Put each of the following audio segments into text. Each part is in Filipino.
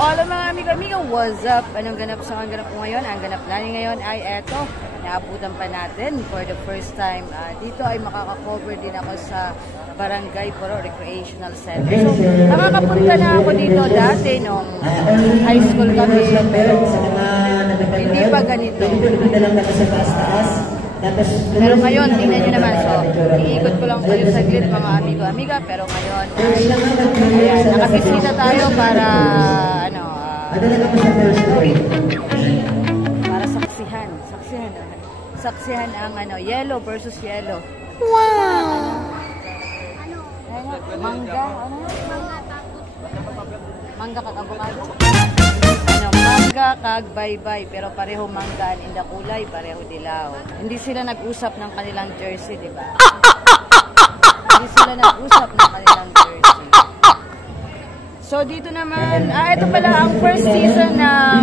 Hola mga amigo, what's up? Anong ganap sa ganap ko ngayon? Ang ganap namin ngayon ay eto, naabutan pa natin for the first time. Dito ay makaka-cover din ako sa Barangay Puro Recreational Center. So, nakakapunta na ako dito dati nung high school kami, pero hindi pa ganito. Pero ngayon, tingnan nyo naman. So, iikot ko lang kayo saglit mga amigo-amiga. Pero ngayon, ayan, nakabisita tayo para, para saksihan ang yellow versus yellow. Wow! Mangga, Mangga kag avocado. Mangga kag baybay, pero pareho manggaan in the kulay, pareho dilaw. Hindi sila nag-usap ng kanilang jersey, di ba? Hindi sila nag-usap ng kanilang jersey. So dito naman, ito pala ang first season ng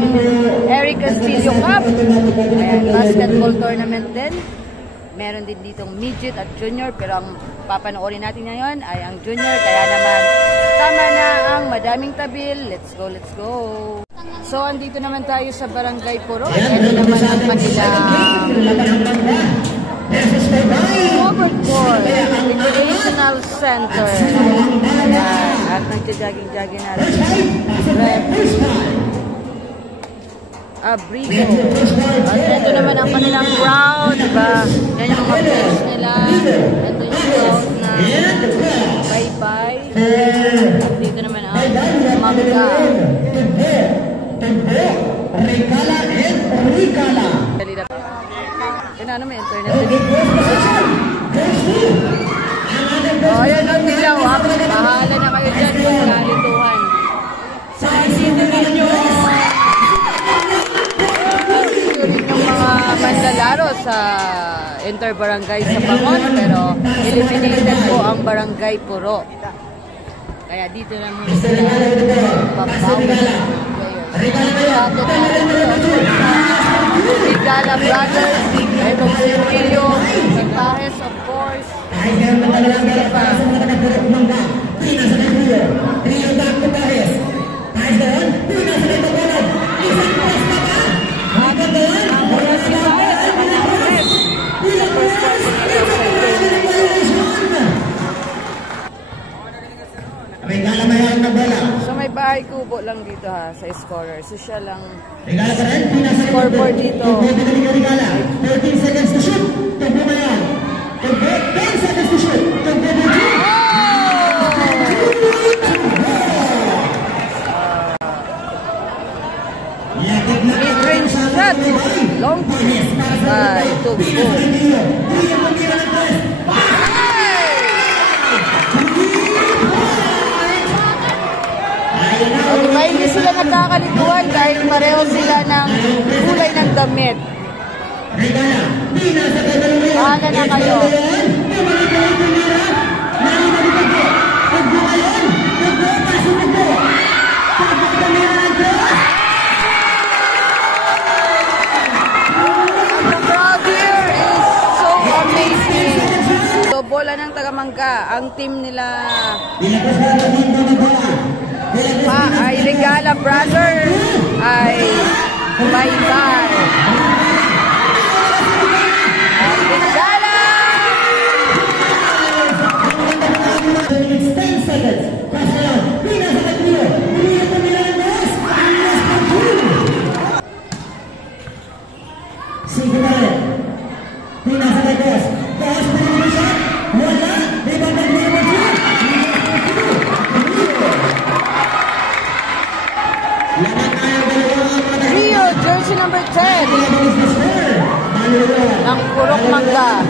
Eric Castillo Cup. Ayan, basketball tournament din. Meron din ditong midget at junior, pero ang papanoorin natin ngayon ay ang junior. Kaya naman, tama na ang madaming tabil. Let's go, let's go! So, andito naman tayo sa Barangay Puro. Ito naman ang kanilang covered court, recreational center. Ayan, at nagja-jogging-jogging natin. Abrigo. At ito naman ang kanilang crowd, diba? Yan yung mga players nila. Ito yung crowd na bye-bye. At dito naman ang mangga. Regala and regala. Kaya may internet din. Ayan ang dilaw. Bahala na kayo dyan kung nalituhan. Sa isipin ninyo. Yung mga mandalaro sa interbarangay sa Bangon, pero eliminated po ang Barangay Puro. Kaya dito na muna sila papawin. Regala Brothers, Ebong Silvio, Pahes of course. So may bahay kubo lang dito ha sa scorer. So siya lang scoreboard dito. 13 seconds to shoot. Tubo na yan. 10 seconds to shoot. Tubo na yan. Mid-range shot. Long ay tubo. Okay ba, hindi sila nagkakalituhan dahil pareho sila ng kulay ng damit. Bahala na kayo. The crowd here is so amazing. So, bola ng Tagamangga. Ang team nila ay Regala Brothers ay bye-bye. Regala! It's 10 seconds. Sige na rin. Pinasa kay Boss. Boss, pinili siya. Wala. Ibabag mo mo siya. Rio, jersey number 10 ng Purok Mangga.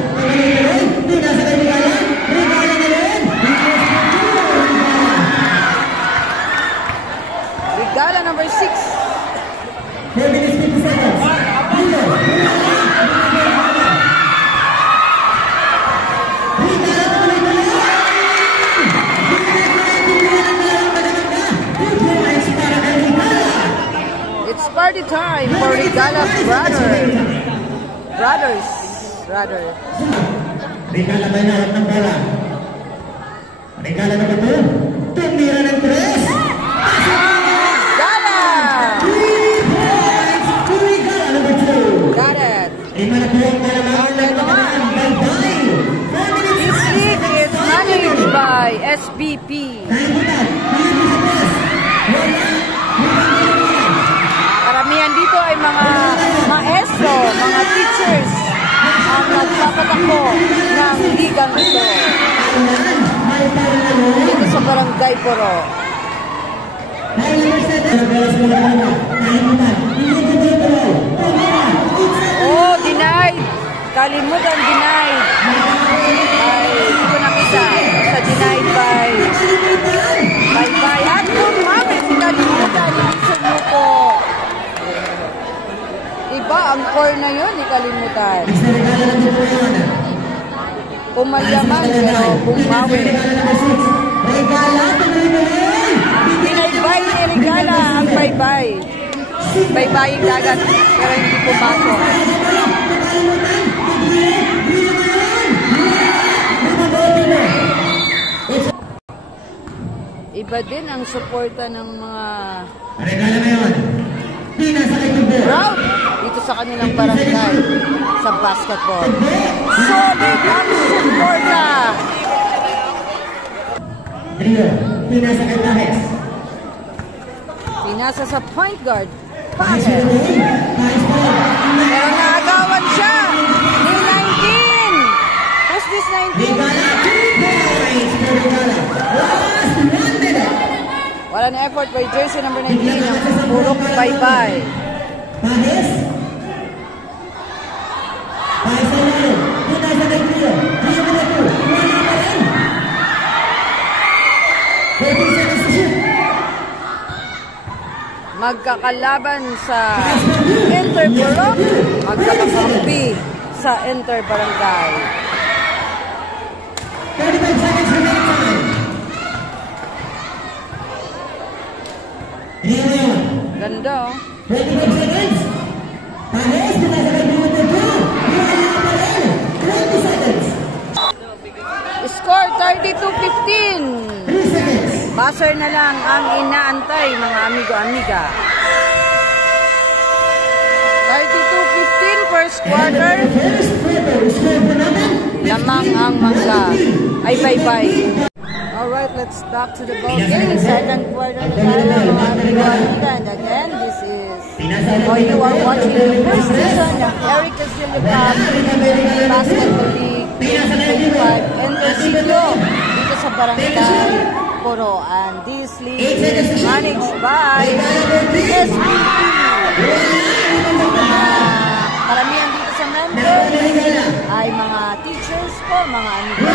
Regala number 6. It's party time for Regala Brothers. Regala ba yung ng bola? Regala na ba ito? Tumira ng 3. Gala! mga maestro, mga teachers ang nagpapatakbo ng ligang ito. Dito sa Barangay Poro. Oh, denied. Kalimutan, denied. Ay, hindi ko nakita. Sa denied by. At kumamit si Kalimutan. Hindi sumuko. Iba, ang core na yun, ni Kalimutan. Pumalyaman, pero bumawi. Binaybay ni Regala ang baybay. Baybay yung dagat, pero hindi pumasok. Iba din ang suporta ng mga crowd dito sa kanilang barangay sa basketball. Solid ang suporta. Pinasa sa point guard. Pahes. Pero naagawan siya. Ni 19. Who's this 19? Walang effort by jersey number 19. Ang purok bye-bye. Pahes. Pahes na yun. Pinasa na Rio. Rio na ito. Wala pa rin. 14 seconds to shoot. Magkakalaban sa Inter Purok, magkakakampi sa Inter Barangay. 35 seconds remaining time. Rio na yun. Ganda, oh. 25 seconds. Pahes, pinasa na Rio na ito. Wala pa rin. 20 seconds. Score 32-15. 3 seconds. Buzzer na lang ang inaantay, mga amigo-amiga. 32-15 first quarter. First quarter, score po natin. Lamang ang Mangga. Ay, bye-bye. Alright, let's back to the ball game. Second quarter na tayo, mga amigo-amiga. And again, this is you are watching the first season ng Eric Castillo Cup Basketball League 2025 Interciclo dito sa Barangay Poro. And this league is managed by SPP. Karamihan dito sa member ay mga teachers po, mga amigo.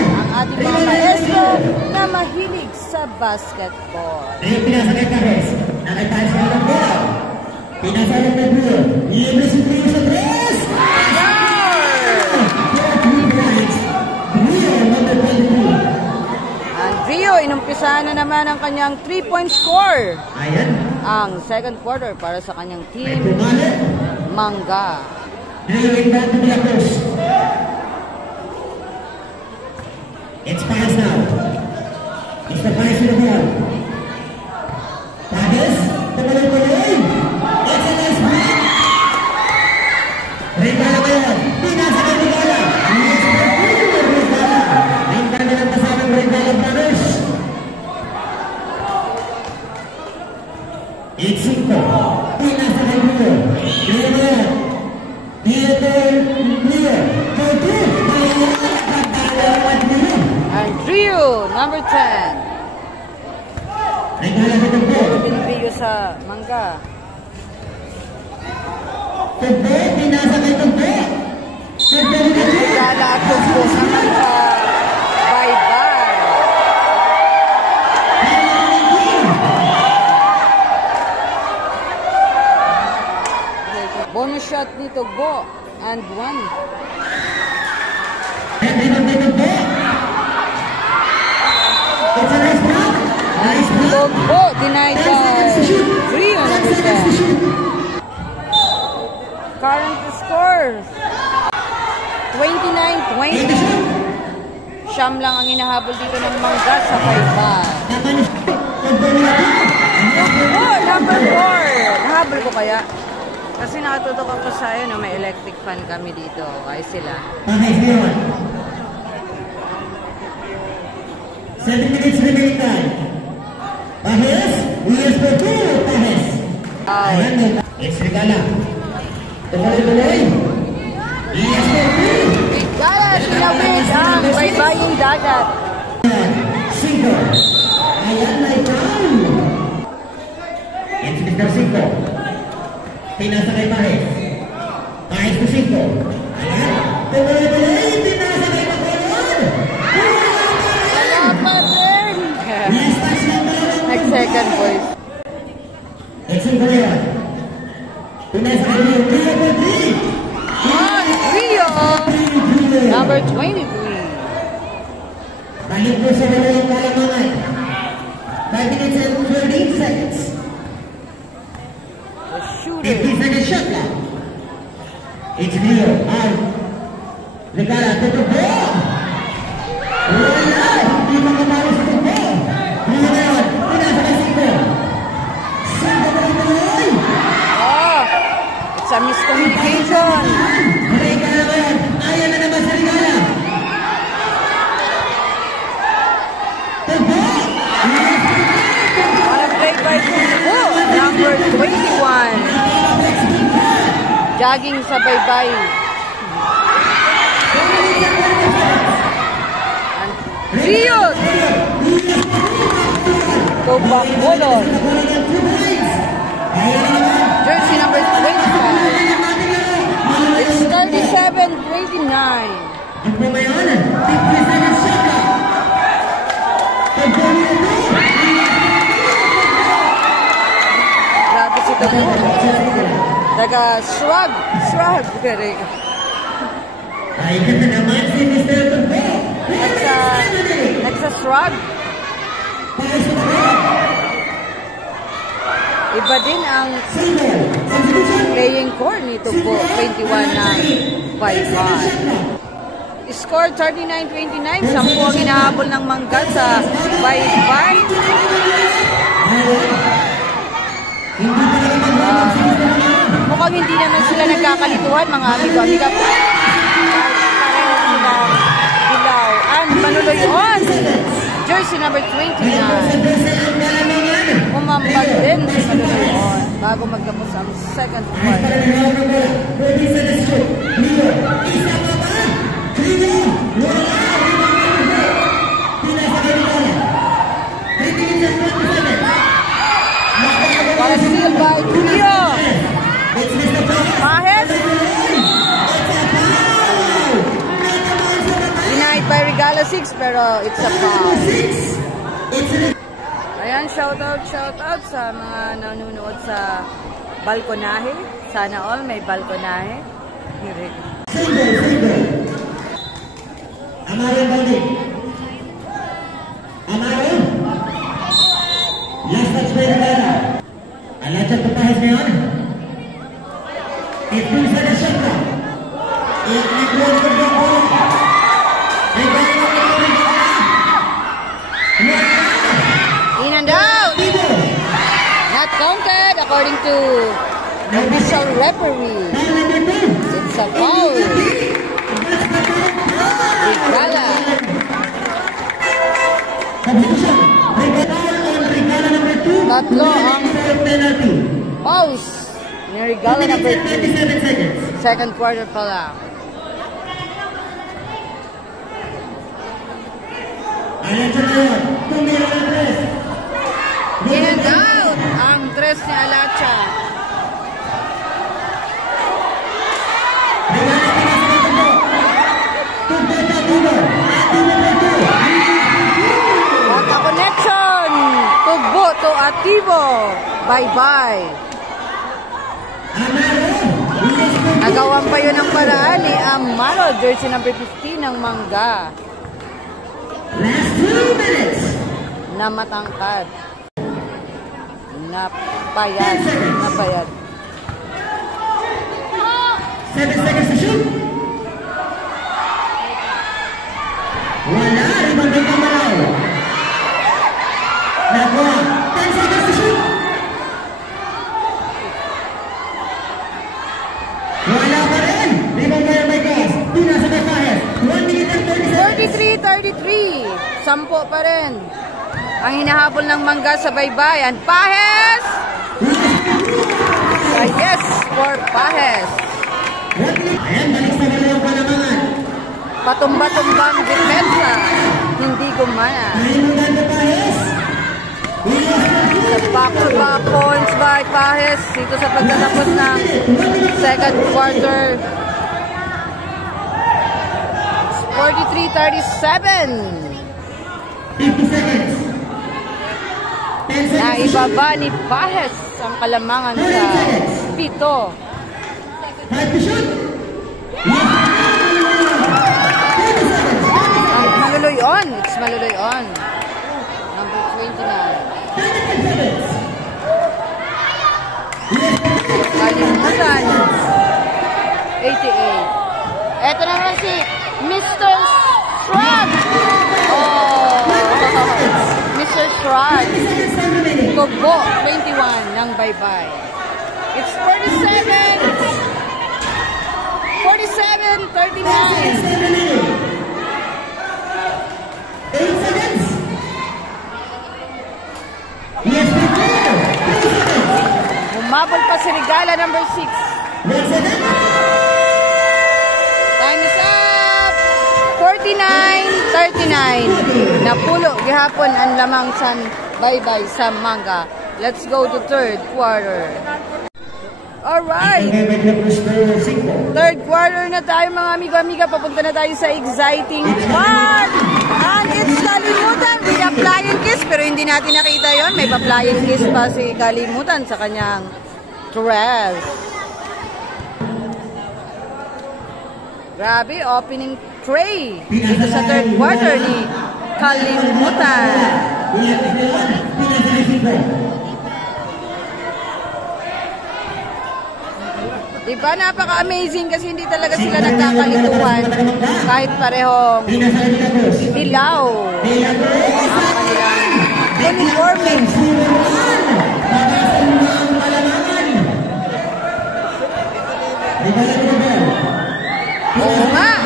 Ang ating mga maestro na mahilig sa basketball. Pinasakay Pahes. Nakataas ka ng bola. Pinasakay ng Rio. Libre si Rio sa 3. Ang Rio, inumpisahan na naman ang kanyang 3-point score. Ayan. Ang second quarter para sa kanyang team, Pumalit. Mangga. Rio inbound to Milagros. It's Pahes now. It's the Pahes with the ball. Pahes. Tuloy-tuloy. It's a nice break. Regala ngayon. Pinasa kay Regala. Yes, Regala. Ang ganda ng kasamang Regala Brothers. It's 5. Pinasa kay Rio. Rio na yan. Rio to Rio. To 2. And Rio, number 10. Regala ko ng ball. Din Rio sa Mangga. Tugbo, pinasa kay Tugbo. Tugbo ni Tugbo. Regala at Tugbo sa Mangga. Bye-bye. Bonus shot ni Tugbo. And 1. Tugbo. It's a nice block. Nice block. Tugbo denied by Rio, number 10. Current score 29-20. Siyam lang ang inahabol dito ng Mangga sa 5-5. Oh, number 4. Nahabol ko kaya? Kasi nakatutok ako sa may electric fan kami dito. Ay sila. Pahes ngayon. 7 minutes remaining time. Pahes, we are for 2. Pahes. Wow. It's Regala. Tuloy-tuloy. Yes, baby. Regala, tinawid ang baybaying dagat. 5. Ayan na ikaw. It's Mr. 5. Pinasa kay Pahes. Pahes to 5. Ayan. Tuloy-tuloy. Pinasa kay Pahes. Wala pa rin. Next second, boys. It's in Korea. Pinasa kay Rio. On Rio, number 23. Balik po sa walang kalamangan. 5 minutes and 13 seconds. The shooter. 50 seconds shot clock. It's Rio. Out. Regala, tutubo. Wala. Hindi makapalo sa tutubo. Rio ngayon. Pinasa kay Siko. Siko tuloy. Oh, it's a miscommunication. Regala ngayon. Ayan na naman sa Regala. Tutubo. On a play by Tubo, number 21. Jogging sa baybay. Rio! Tobak Bolon. Jersey number 25. It's 37-29. Ang pumayon. 50 seconds shot clock. Grabe si Tubo. Shrug. Ay, ganda naman si Mr. Tubo. Nagsa-shrug. Iba din ang playing core ni Tubo. 21-9. 5-5. Score 39-29. 10 ang hinahabol ng Mangga sa 5-5. Mukhang hindi naman sila nagkakalituhan, mga amigo-amiga. Pareho sila dilaw. And Manuloy on. Jersey number 29. Umambag din si Manuloy on bago magtapos ang second quarter. Para steal by Rio. Pahes. Denied by Regala 6 pero it's a foul. Ayan, shoutout sa mga nanonood sa balkonahe. Sana all may balkonahe. Amaro Baldi. Amaro. Last touch by Regala. Alachat to Pahes ngayon. 15 seconds shot clock. I-close the ball. In and out. Not counted according to the official referee. It's a foul. Regala. Tatlo ang pause ni Regala number 2. Second quarter pa lang. In and out ang tres ni Alacha. Mata connection. Tubo to Ativo. Bye-bye. Nagawan pa yun ang paraan ni Amaro. Jersey number 15 ng Mangga. Last 2 minutes. Na matangkad. Napayat. 7 seconds to shoot. Wala. Rebound ng Kamalaw. Nakuha. 10 seconds to shoot. Wala pa rin. Rebound by Micas. Pinasa kay Pahes. 1 minute and 30 seconds. 43-33. 10 pa rin. Ang hinahabol ng Mangga sa baybayan. Pahes! Yes, for Pahes. Ayan, balik sa dalawang palamangan. Patumba-tumbang depensa. Hindi gumana. Naimunan na Pahes. The back-to-back points by Pahes dito sa pagtatapos ng second quarter. 43-37. 50 seconds. 10 seconds. Naibaba ni Pahes ang kalamangan sa pito. 5 to shoot. Ang Maluloy on. It's Maluloy on. Number 29. Kalimutan. 88. Eto naman si Mr. Shrug. Oh, Mr. Shrug. Kubo, 21 ng bye-bye. It's 47. 47, 39. 8 seconds. Humabol pa si Regala, number 6. 1 second. Time is up. 49-39. Napulo gihapon ang lamang sa bye-bye sa Manga. Let's go to third quarter. Alright. Third quarter na tayo mga amigo-amiga. Papunta na tayo sa exciting part. And it's Kalimutan with a flying kiss. Pero hindi natin nakita yon. May pa-flying kiss pa si Kalimutan sa kanyang dress. Grabe, opening tray dito sa third quarter ni Kalimutan. Diba, napaka-amazing kasi hindi talaga sila nagkakalituhan kahit parehong dilaw ang kanilang uniforming. Oo nga,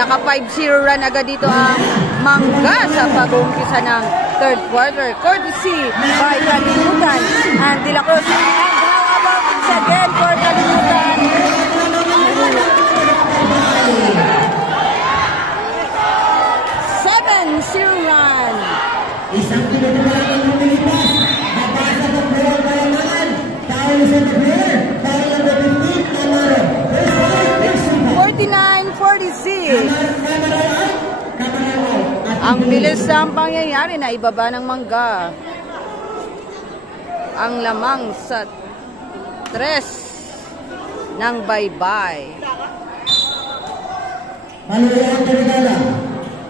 naka 5-0 run agad dito ang Manga sa pag-uumpisa ng third quarter. Courtesy by Kalimutan and De La Cruz. And how about it's again for Kalimutan? 7-0 run. Isang pinagpapalagay ng Pilipas. Nabasa ng player kalamangan. Tao sa player. Tao ng 15 Amaro. 49-46. Ang bilis ng pangyayari na ibaba ng Manga. Ang lamang sa 3 ng bye-bye. Maluloy ang Regala.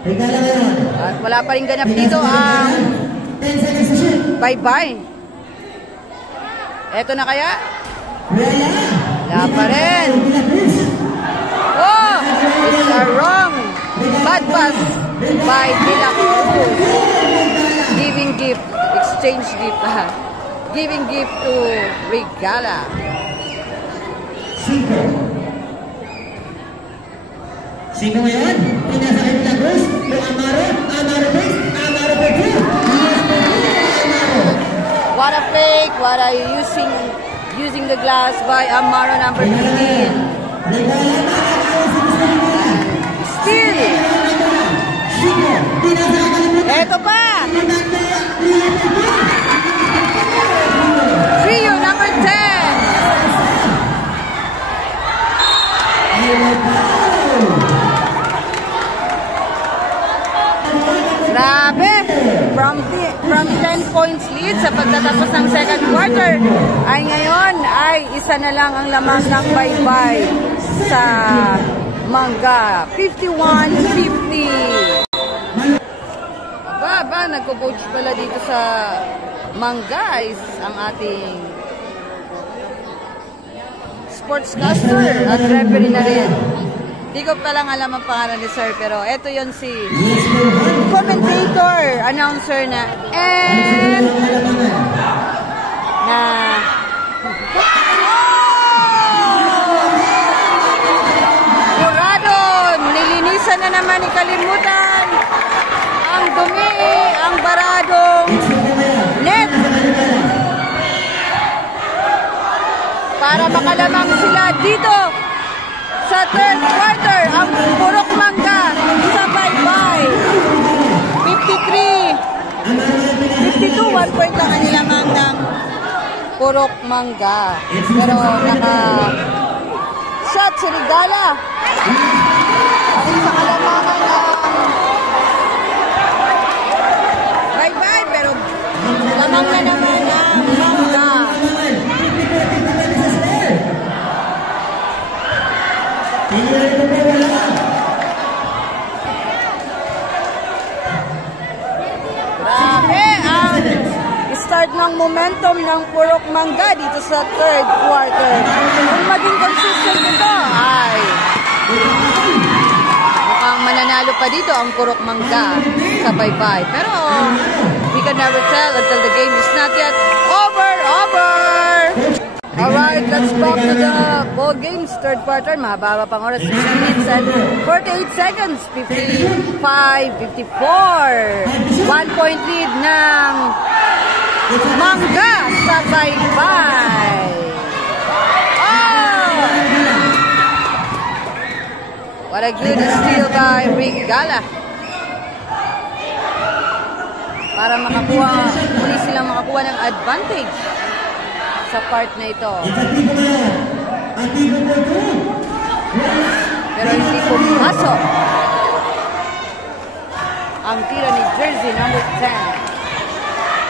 Regala ngayon. At wala pa rin ganap dito ang 10 seconds to shoot. bye-bye. Eto na kaya? Wala. Wala pa rin. Oh! It's a wrong bad pass by De La Cruz. Giving gift. Exchange gift. Giving gift to Regala. 5. Sino ngayon? Pinasakay De La Cruz. Yung Amaro. Amaro face. Amaro for 2. Amaro. What a fake. What a using the glass by Amaro number 15. Regala na. Still. Eto pa. Trio number 10. Grabe. From 10 points lead sa pagtatapos ng second quarter ay ngayon ay isa na lang ang lamang ng bye-bye sa Manga. 51-50. Aba, nagko-coach pala dito sa Manga is ang ating sportscaster at referee na rin. Di ko palang alam ang pangalan ni sir, pero eto yon si commentator, announcer na Murado, nilinisan na naman ni Kalimutan ang dumi, ang baradong net. para makalamang sila dito sa third quarter. Ang Purok Mangga sa bye-bye. 52, 1 point lang ang nilamang ng Purok Mangga. Pero naka-shot si Regala. At sa kalamangan ng bye-bye. Pero lamang na naman ang Mangga. Grabe ang start ng momentum ng Purok Mangga dito sa third quarter. Kung maging consistent ito, ay mukhang mananalo pa dito ang Purok Mangga sa bye-bye. Pero we can never tell until the game is not yet over. Alright, let's back to the ball games. Third quarter, mahaba pang oras. 6 minutes and 48 seconds. 55, 54. 1 point lead ng Mangga sa bye-bye. Oh! What a good steal by Regala. Para muli silang makakuha ng advantage sa part na ito. Pero hindi pumasok ang tira ni jersey number 10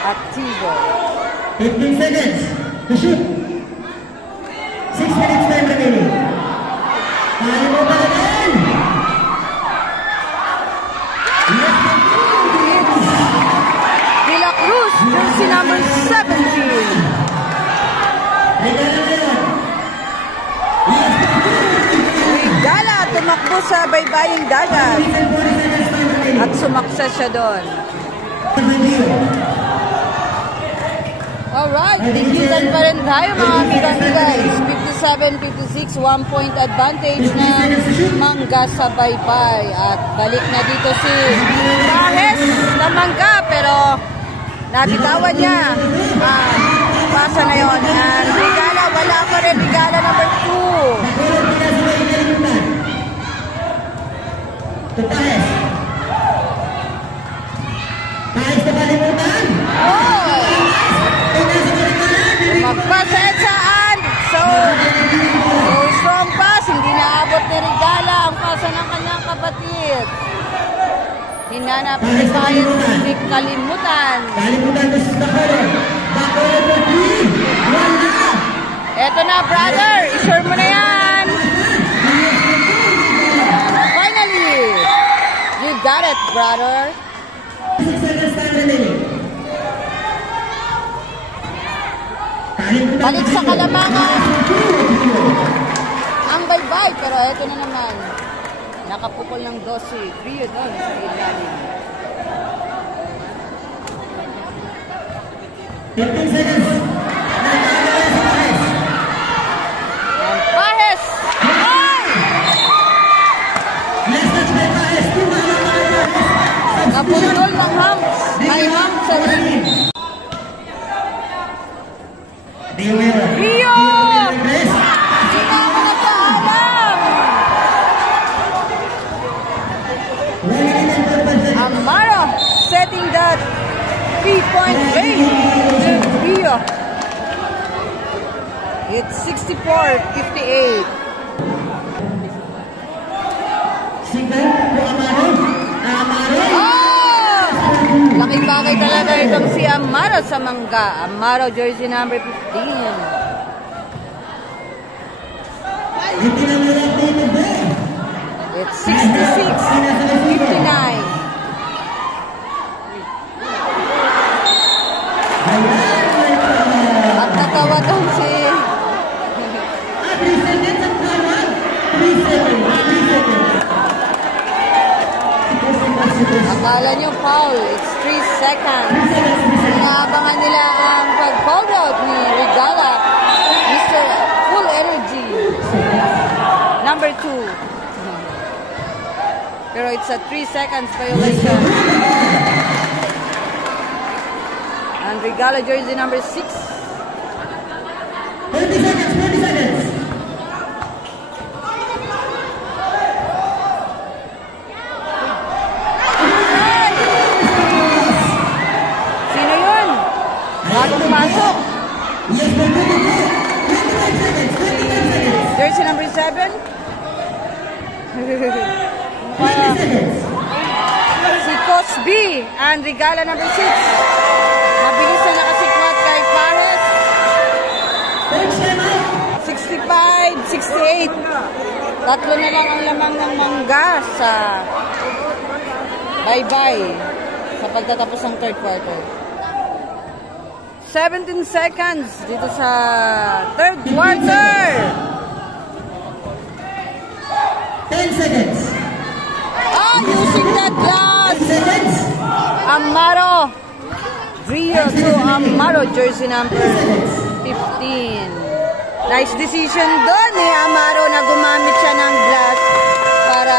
at Tibo. 15 seconds to shoot. 6 minutes time remaining. Kaya mo ba naman? De La Cruz, jersey number 17. Regala tumakbo sa baybaying dagat at sumakses siya doon. Alright, digitan pa rin tayo mga amiga-guys. 57-56, 1 point advantage ng Mangga sa baybay. At balik na dito si Pahes na Mangga, pero nabitawan niya. Pasa na yun. And Regala, wala pa rin. Regala number 2. Pahes na kalimutan. Oh! Magpaset saan? So strong pass. Hindi naabot ni Regala ang pasa ng kanyang kapatid. Hinanap ni Pahes, hindi kalimutan. Kalimutan ko sa Bacolod. Wala. Eto na, brother. I-sure mo na yan. And finally, you got it, brother. 6 seconds time remaining. Balik sa kalamangan ang bye-bye. Pero eto na naman. Nakapukol ng 12. 3 doon sa ilalim. 15 seconds. And Pahes! Ay! Last touch by Pahes. Napundol ng Hams. May Hams sa ring. Rio! Hindi na ako nagpaalam. Amaro setting that 3-point lead to Rio. It's 64-58. Oh! Laking bagay talaga itong si Amaro sa Mangga. Amaro jersey number 15. It's 66-59. At natawa doon si... Akala nyo foul. It's 3 seconds. Inaabangan nila ang pag-foul out ni Regala. Mr. Full Energy. Number 2. Pero it's a 3 seconds violation. And Regala jersey number 6. 20 seconds. Jersey number 7. Si Cosby and Regala number 6. Mabilis na nakasikwat kay Pares. 65, 68. Tatlo na lang ang lamang ng mangga sa bye-bye sa pagtatapos ng third quarter. 17 seconds dito sa third quarter. 10 seconds. Using the glass. Amaro. Rio to Amaro, jersey number 15. Nice decision doon ni Amaro na gumamit siya ng glass para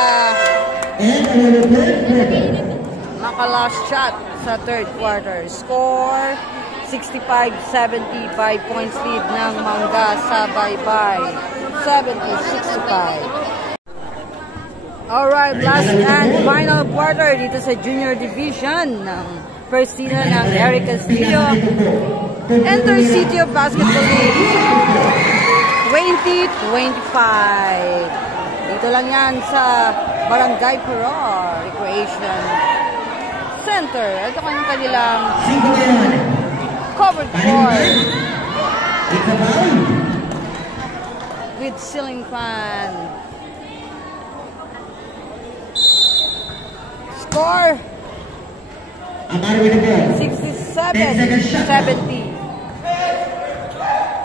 maka-last shot sa third quarter. Score 65-70, 5 points lead ng Mangga sa bye-bye. 70-65. Alright, last and final quarter dito sa junior division ng first season ng Eric Castillo Enter City of Basketball League 2025. Dito lang yan sa Barangay Puror Recreation Center. Ito kanilang covered court with ceiling fan. Score 67-70.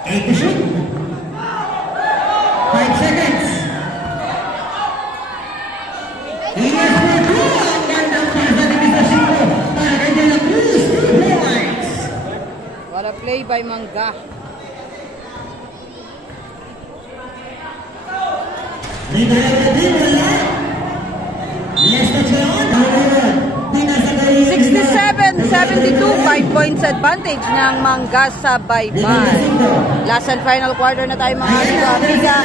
8 to shoot. 5 seconds. What a play by Mangga. Less than 67-72, 5 points advantage ng Mangga sa bye-bye. Last and final quarter na tayo mga amiga.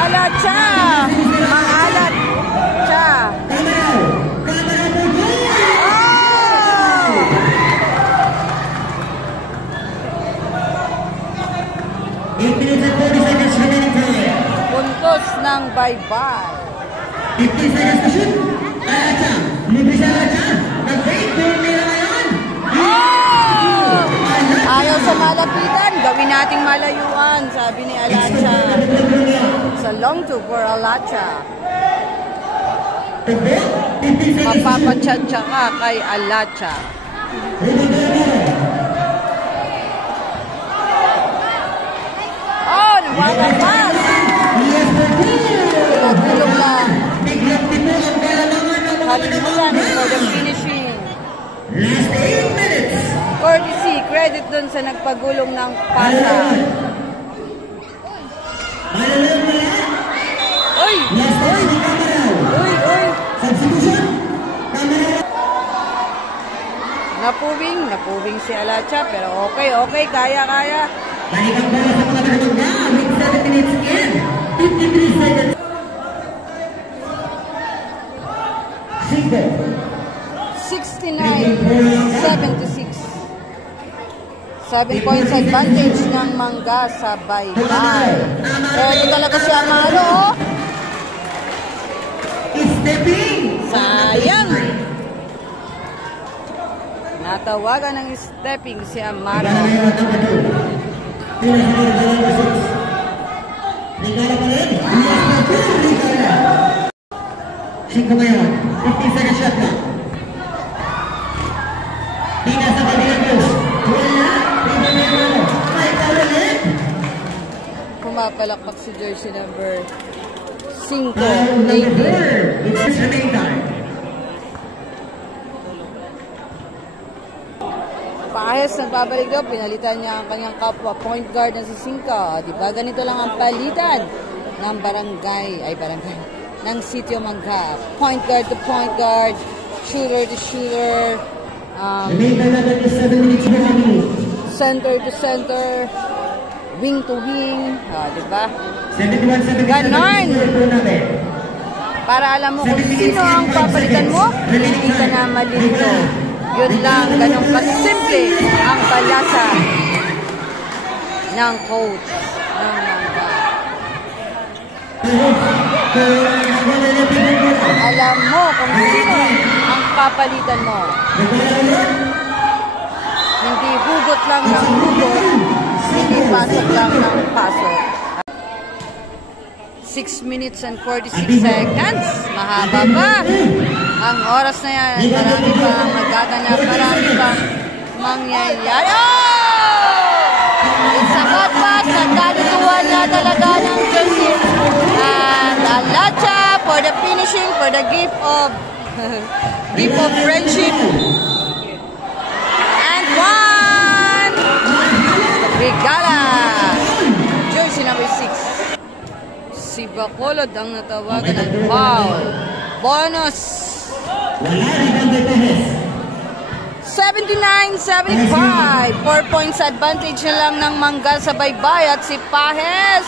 Alacha! Mang-alat! Cha! Puntos ng bye-bye. 15 seconds to shoot. Alacha. Libre sa Alacha. Nag-fake. Nila ngayon. Ayaw sa malapitan. Gawin nating malayuan, sabi ni Alacha. Sa long two for Alacha. Mapapachatcha ka kay Alacha. Oh, nawawapas. Tulog lang. Kalimutan for the finishing. Last 8 minutes. Courtesy, credit dun sa nagpagulong ng pasa. Uy! Uy! Uy! Substitution. Napuwing si Alacha, pero okay, kaya. Balikan bola sa mga Mangga with 7 minutes in. 53 seconds. 69-76. 7 points advantage ng Mangga sa bye-bye. Pero ito talaga si Amaro. Sayang. Natawagan ng stepping si Amaro. Cinco ngayon. 15 seconds shot na. Tina sa Pagilios. Wala. Tina na yun. May paulit. Pumapalakpak si jersey number 5. It's remaining time. Pahes nagbabalik daw, pinalitan niya ang kanyang kapwa point guard na si Cinco. Diba ganito lang ang palitan ng ng City of Mangga. Point guard to point guard, shooter to shooter, center to center, wing to wing. Diba? Ganon! Para alam mo kung sino ang papalitan mo, hindi ka na malito. Yun lang, ganun kasimple ang balasa ng coach ng Mangga. Alam mo kung sino ang papalitan mo. Hindi hugot lang ng hugot, hindi pasok lang ng pasok. 6 minutes and 46 seconds. Mahaba pa. Ang oras na yan, marami pang magaganap, marami pang mangyayari. Oh! It's a hot pass. Nagkalituan na talaga ng jersey. And Alacha for the finishing, for the gift of friendship. And one! Regala. Jersey number 6. Si Bacolod ang natawagan ng foul. Bonus. 79-75. 4 points advantage na lang ng Mangga sa Baybay at si Pahes.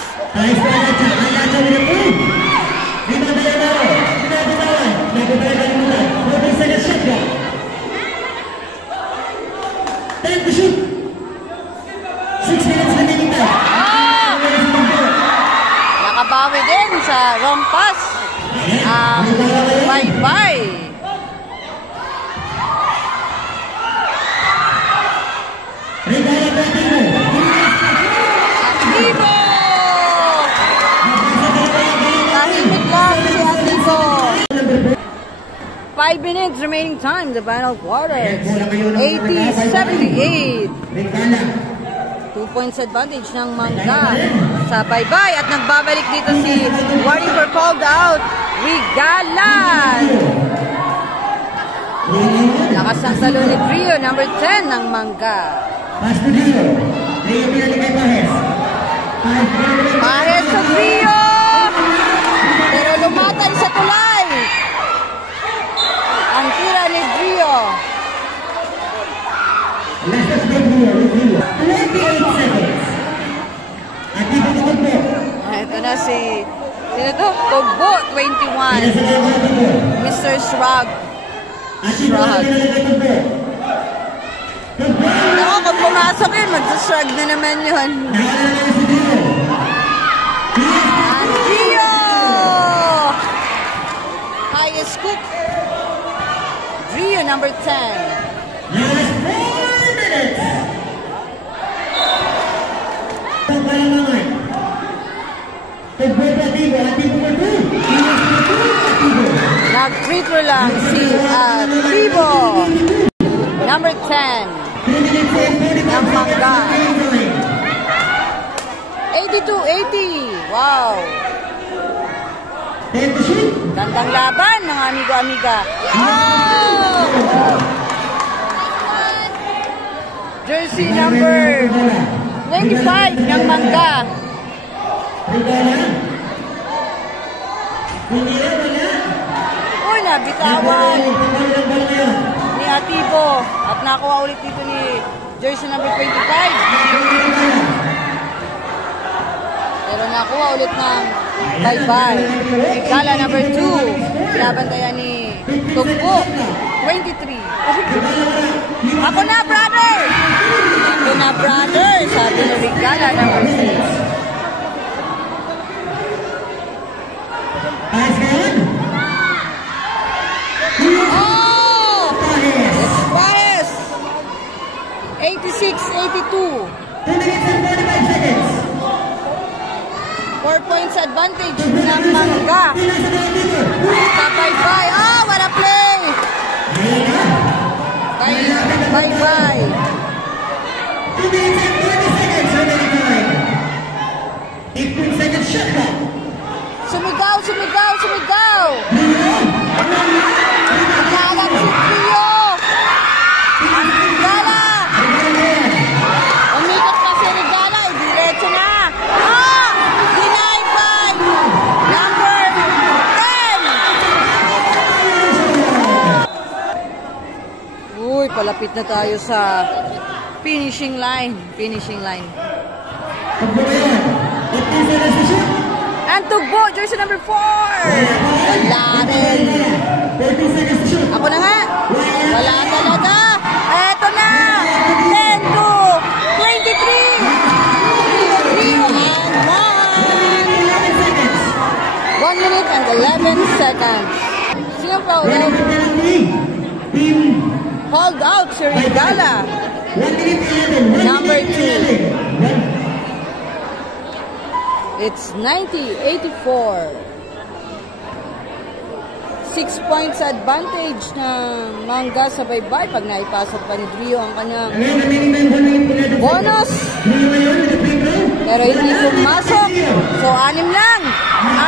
Nakabawi din sa wrong pass. Baybay. Atibo! Tahimik lang si Atibo. 5 minutes remaining time, the final quarter. 80-78. 2 points advantage ng Mangga sa Baybay at nagbabalik dito si warning for called out, Regalan. Lakas ang talo ni Trio, number 10 ng Mangga. Pahes sa Trio, pero lumatay sa tulay. Ang tira ni Trio. Ito na si Tugbo, 21. Mr. Shrug. Ako, kung pumasok yun, magsashrug na naman yun. Andrio! Highest scoop. Rio, number 10. Last 4 minutes. Pagkalamangan. Atibo mo ito. Nag-free throw lang si Atibo. Number 10. Ng Mangga. 82-80. Wow. Gandang laban ng amigo-amiga. Oh! Jersey number 25 ng Mangga. Uy, nabitawan ni Atibo at nakuha ulit dito ni jersey number 25. Pero nakuha ulit ng Baybay. Regala number 2. Labantayan ni Tugbo, 23. Ako na, brother! Ako na, brother! Sabi ni Regala number 6. Oh! It's Pahes! 86-82. 4 points advantage ng Mangga. Baybay. Oh, what a play! Baybay. 8 seconds shot clock. Sumigaw! Nakalag si Trio! Ang Regala! Umikot na si Regala, diretso na! Ah! Denied by number 10! Uy, palapit na tayo sa finishing line. And Tugbo, jersey number 4. Wala rin. Ako na nga. Wala talaga. Eto na. 10-23. 11 seconds. Sino pa ulit? Hold out si Regala. Number 2. It's 90-84. 6 points advantage ng Mangga sa baybay pag naipasok pa ni Drio ang kanyang bonus. Pero hindi pumasok. So, 6 lang.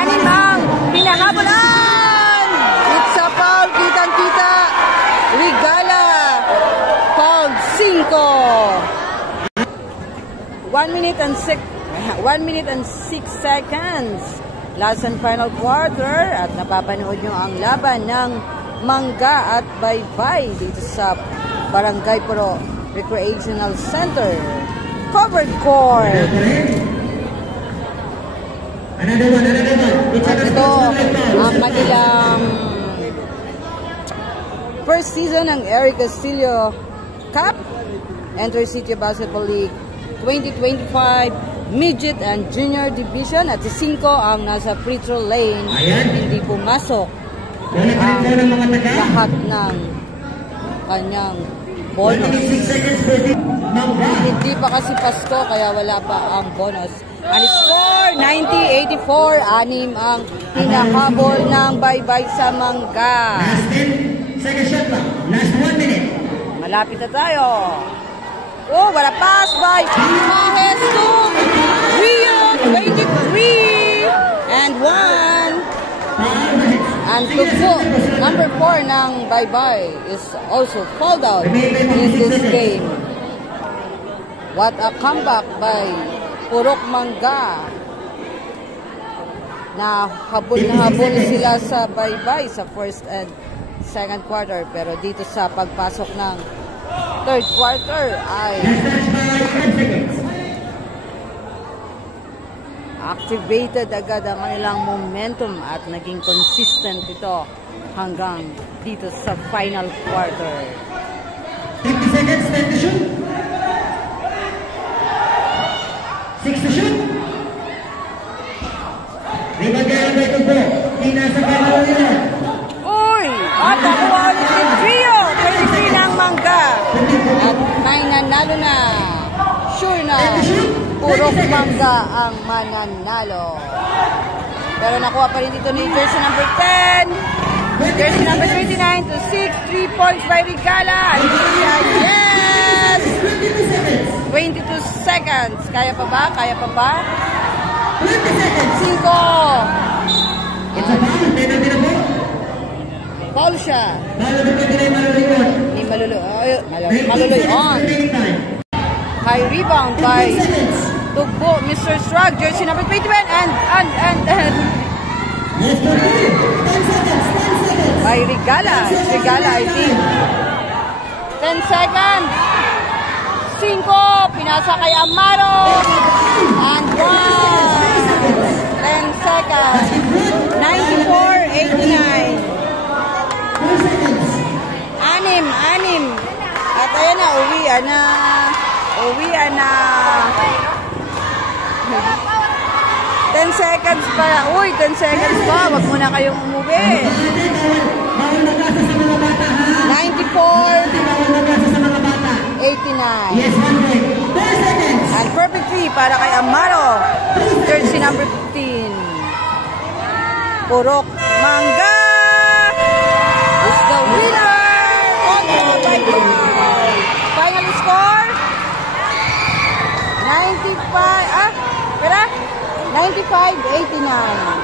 6 ang pinakabulan. It's a foul. Kitang-kita. Regala. Foul 5. 1 minute and 6 seconds. Last and final quarter at napapanood nyo ang laban ng Mangga at Baybay dito sa Barangay Pro Recreational Center. Covered court. At ito ang kanilang first season ng Eric Castillo Cup Intercity Basketball League 2025 Midget and Junior Division at si 5 ang nasa free throw lane. Hindi pumasok ang lahat ng kanyang bonus. Hindi pa kasi Pasko kaya wala pa ang bonus. Ang score 90-84. 6 ang hinahabol ng Baybay sa Mangga. Second shot clock. Last 1 minute. Malapit na tayo. Oh, what a pass by Mahes to Rio, 23 and 1. And Tugbo, number 4 ng Baybay is also fouled out in this game. What a comeback by Purok Mangga. Na habol sila sa Baybay sa first and second quarter, pero dito sa pagpasok ng third quarter ay activated agad ang kanilang momentum at naging consistent ito hanggang dito sa final quarter. 50 seconds, 10 to shoot. 6 to shoot. Rebound kaya by Tugbo. Tinasa kamalo nila. Uy! At nakuha ulit si Trio. 23 ng Mangga. At may nanalo na. Sure na. Purok Mangga ang mananalo. Pero nakuha pa rin dito ni jersey number 10. Jersey number 29 to 6. 3 points by Regala. Yes! 22 seconds. Kaya pa ba? Kaya pa ba? 5. It's a foul. Penalty na po. Foul siya. Ni Maluloy on. High rebound by Tugbo, Mr. Strug, jersey number 21 and by Regala. It's Regala, I think. 10 seconds. 5. Pinasa kay Amaro. And 1. 10 seconds. 94-89. 6. At ayan na, uwian na. 10 seconds pa. Uy, 10 seconds pa. Wag muna kayong umuwi. 94-89. And perfect 3 para kay Amaro. Jersey number 15. Purok Mangga is the winner on the Baybay. Final score 95 95-89.